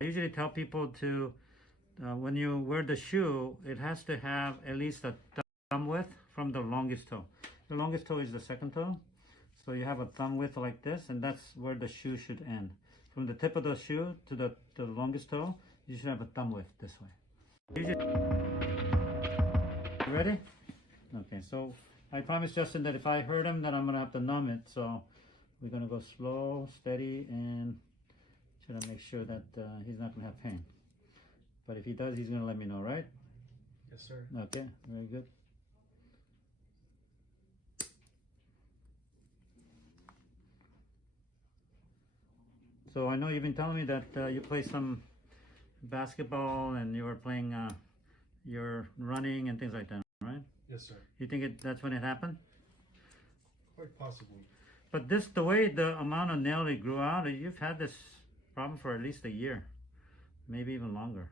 I usually tell people to, when you wear the shoe, it has to have at least a thumb width from the longest toe. The longest toe is the second toe. So you have a thumb width like this, and that's where the shoe should end. From the tip of the shoe to the longest toe, you should have a thumb width this way. Usually, you ready? Okay, so I promised Justin that if I hurt him, then I'm gonna have to numb it. So we're gonna go slow, steady, and try to make sure that he's not gonna have pain. But if he does, he's gonna let me know, right? Yes, sir. Okay, very good. So I know you've been telling me that you play some basketball and you were playing, you're running and things like that, right? Yes, sir. You think that's when it happened? Quite possibly. But the way the amount of nail it grew out, you've had this problem for at least a year, maybe even longer.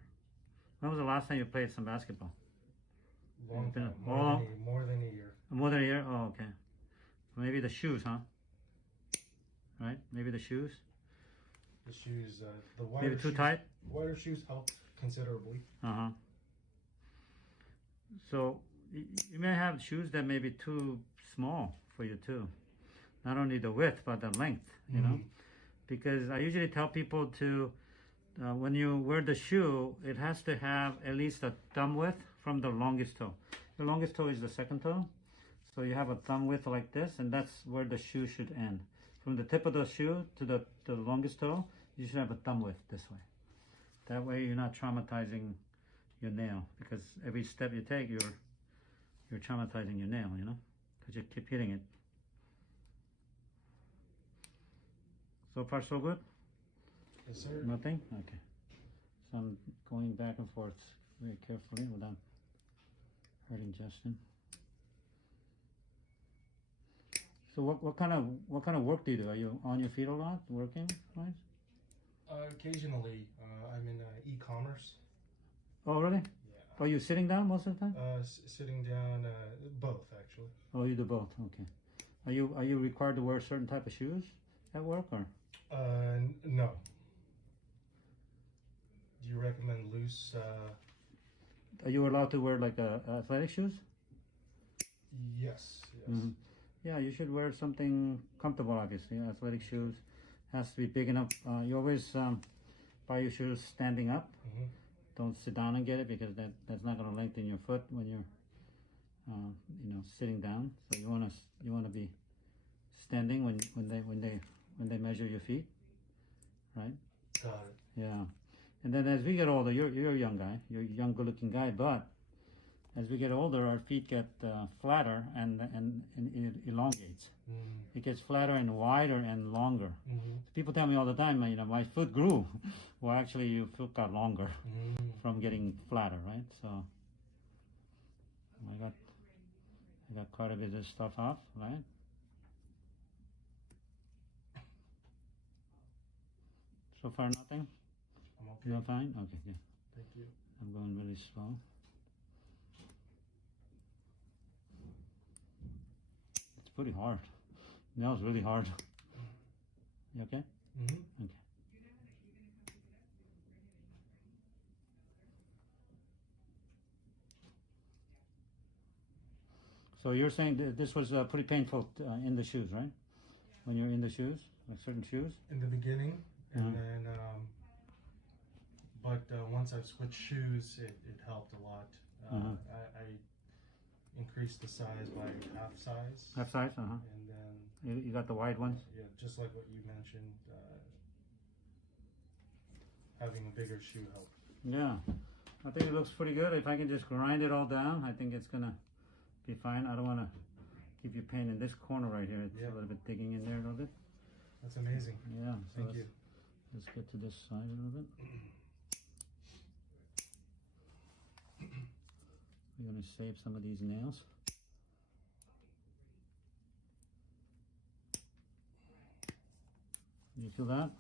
When was the last time you played some basketball? Long time. More than a year. More than a year? Oh, okay. Maybe the shoes, huh? Right? Maybe the shoes? The shoes, the wider Maybe too shoes, tight? wider shoes helped considerably. Uh-huh. So you may have shoes that may be too small for you too. Not only the width, but the length, you know? Because I usually tell people to, when you wear the shoe, it has to have at least a thumb width from the longest toe. The longest toe is the second toe. So you have a thumb width like this, and that's where the shoe should end. From the tip of the shoe to the longest toe, you should have a thumb width this way. That way you're not traumatizing your nail, because every step you take, you're traumatizing your nail, you know, because you keep hitting it. So far, so good? Yes, sir. Nothing? Okay. So I'm going back and forth very carefully without hurting Justin. So what kind of work do you do? Are you on your feet a lot, working, right? Occasionally, I'm in e-commerce. Oh, really? Yeah. Are you sitting down most of the time? Sitting down, both actually. Oh, you do both. Okay. Are you required to wear a certain type of shoes at work, or? No. Do you recommend loose? Are you allowed to wear like athletic shoes? Yes. Yes. Mm-hmm. Yeah, you should wear something comfortable, obviously. Athletic shoes has to be big enough. You always buy your shoes standing up. Mm-hmm. Don't sit down and get it, because that's not going to lengthen your foot when you're sitting down. So you want to be standing when they measure your feet, right? Got it. Yeah. And then as we get older, you're a young guy. You're a young, good-looking guy, but as we get older, our feet get flatter and it elongates. It gets flatter and wider and longer. People tell me all the time, my foot grew. Well, actually, your foot got longer from getting flatter, right? So I got quite a bit of stuff off, right? So far, nothing? I'm okay. No, fine? Okay, yeah. Thank you. I'm going really slow. It's pretty hard. Nail's really hard. You okay? Okay. So you're saying that this was pretty painful in the shoes, right? When you're in the shoes, like certain shoes? In the beginning, and then, but once I've switched shoes, it helped a lot. I increased the size by half size. Half size, And then you got the wide ones? yeah, just like what you mentioned, having a bigger shoe helped. Yeah, I think it looks pretty good. If I can just grind it all down, I think it's gonna be fine. I don't want to give you pain in this corner right here. It's a little bit digging in there a little bit. That's amazing. Yeah. So Thank you. Let's get to this side a little bit. We're gonna save some of these nails. You feel that?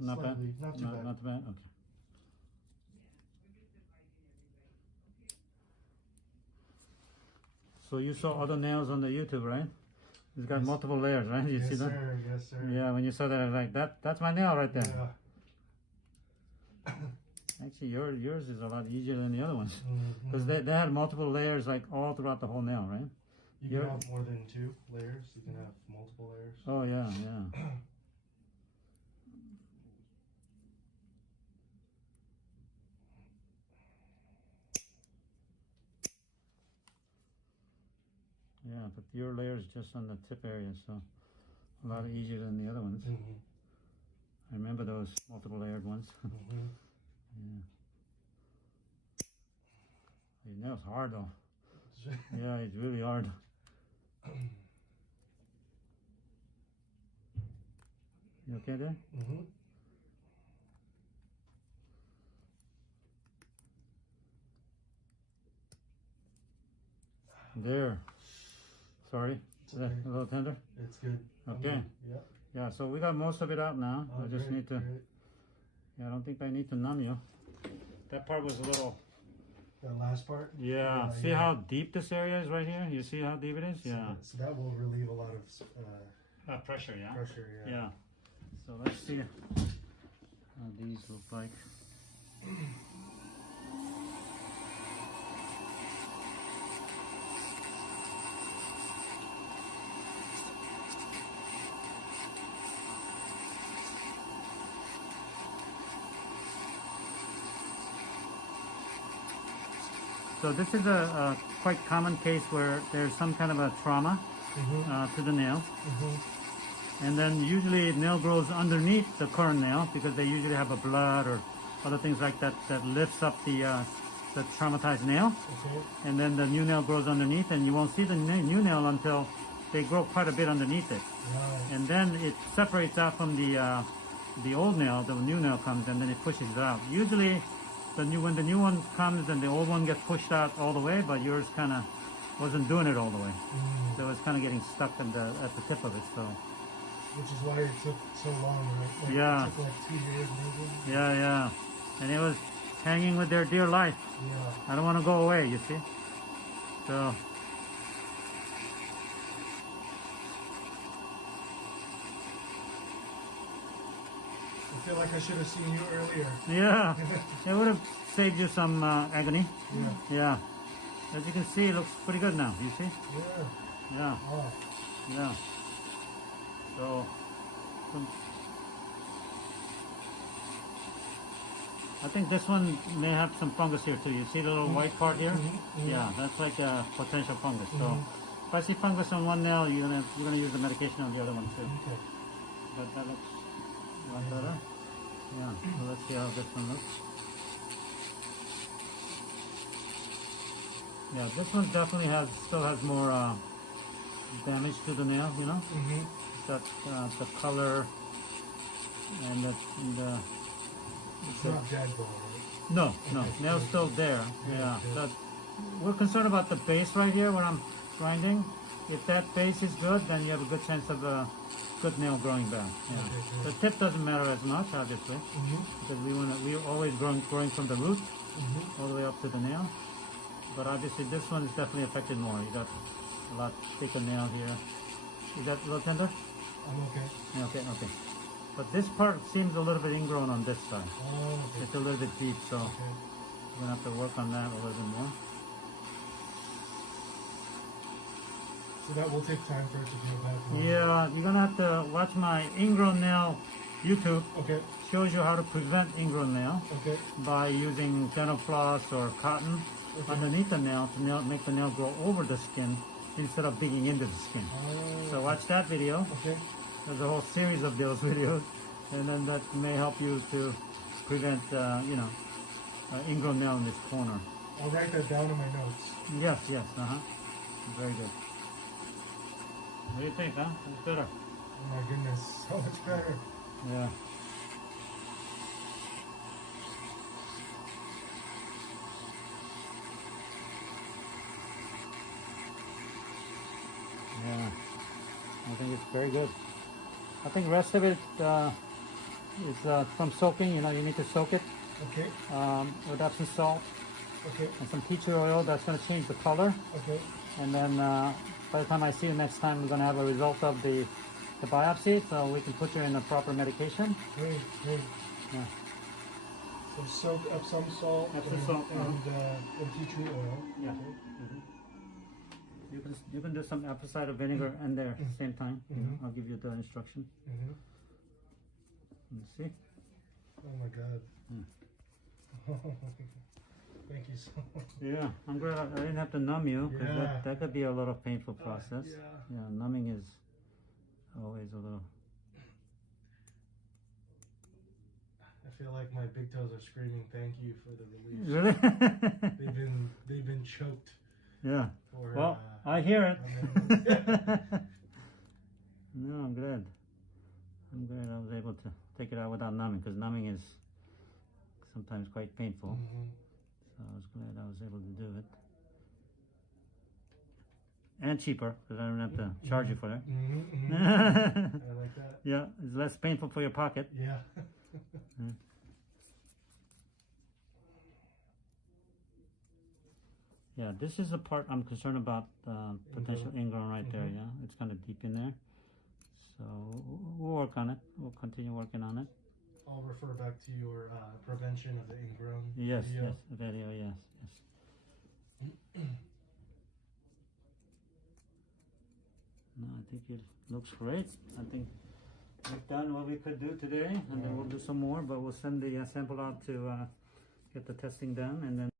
Not bad. Not too bad. Not bad. Okay. So you saw other nails on the YouTube, right? It's got multiple layers, right? You see that? Sir. Yes, sir. Yeah. When you saw that, I was like, that's my nail right there. Yeah. Actually, yours is a lot easier than the other ones Mm-hmm. because they had multiple layers like all throughout the whole nail, right? You can have more than 2 layers. You can have multiple layers. Oh yeah, yeah. Yeah, but your layer is just on the tip area, so a lot easier than the other ones. Mm-hmm. I remember those multiple layered ones. Mm-hmm. Yeah. Your nail's hard though. Yeah, it's really hard. You okay there? Mm-hmm. There. Sorry. Is that Okay. a little tender? It's good. Okay. Yeah. Yeah, so we got most of it out now. Oh, I just great, need to, great. yeah, I don't think I need to numb you. That part was a little, That last part? yeah. See how deep this area is right here? You see how deep it is? Yeah. So that will relieve a lot of Pressure, yeah? pressure, yeah. Yeah. So let's see how these look like. So this is a quite common case where there's some kind of a trauma to the nail. And then usually nail grows underneath the current nail because they usually have a blood or other things like that that lifts up the traumatized nail. And then the new nail grows underneath, and you won't see the new nail until they grow quite a bit underneath it. Right. And then it separates out from the old nail. The new nail comes, and then it pushes it out. Usually, when the new one comes, and the old one gets pushed out all the way, but yours kind of wasn't doing it all the way. So it was kind of getting stuck at the tip of it. So. Which is why it took so long, right? Like, Yeah. It took like 2 years maybe. Yeah, yeah. And it was hanging with their dear life. Yeah. I don't want to go away, you see. So. I feel like I should have seen you earlier. Yeah. It would have saved you some agony. Yeah. Yeah. As you can see, it looks pretty good now, you see? Yeah. Yeah. Oh. Yeah. So. I think this one may have some fungus here too. You see the little white part here? Yeah, that's like a potential fungus. So if I see fungus on one nail, you're gonna use the medication on the other one too. Okay. But that looks a lot better. Yeah. So let's see how this one looks. Yeah, this one definitely still has more damage to the nail. You know, that the color and the It's not dead though, right? no, nail's still there. Yeah. So we're concerned about the base right here when I'm grinding. If that base is good, then you have a good chance of a good nail growing back. Yeah. The tip doesn't matter as much, obviously, because we're always growing from the root all the way up to the nail. But obviously, this one is definitely affected more. You got a lot thicker nail here. Is that a little tender? I'm okay. Yeah, okay. But this part seems a little bit ingrown on this side. Oh, okay. It's a little bit deep, so Okay. we're gonna have to work on that a little bit more. So that will take time for it to heal back. Yeah, you're gonna have to watch my ingrown nail YouTube. Okay. Shows you how to prevent ingrown nail Okay. by using dental floss or cotton underneath the nail to make the nail grow over the skin instead of digging into the skin. Oh, So watch that video. okay. There's a whole series of those videos, and then that may help you to prevent, ingrown nail in this corner. I'll write that down in my notes. Yes, very good. What do you think, huh? It's better. Oh my goodness, so much better. Yeah. Yeah, I think it's very good. I think the rest of it is from soaking. You need to soak it Okay. with Epsom salt Okay. and some tea tree oil. That's going to change the color. Okay. And then by the time I see you next time, we're going to have a result of the biopsy, so we can put you in the proper medication. Great. Great. Yeah. And soak Epsom salt Epsom salt, and tea tree oil. Yeah. Okay. You can do some apple cider vinegar in there at the same time. You know, I'll give you the instruction. Let's see. Oh my God. Thank you so much. Yeah, I'm glad I didn't have to numb you, because Yeah. that could be a lot of painful process. Yeah. Yeah, numbing is always a little. I feel like my big toes are screaming thank you for the relief. Really? They've been choked. Yeah. For, Well, I hear it. Yeah. No, I'm glad. I'm glad I was able to take it out without numbing, because numbing is sometimes quite painful. So I was glad I was able to do it. And cheaper, because I don't have to charge you for it. I like that. Yeah, it's less painful for your pocket. Yeah. Yeah, this is the part I'm concerned about, potential ingrown right there. Yeah, it's kind of deep in there. So we'll work on it. We'll continue working on it. I'll refer back to your prevention of the ingrown Yes, video. yes, video, yes, yes. No, I think it looks great. I think we've done what we could do today, and then we'll do some more, but we'll send the sample out to get the testing done, and then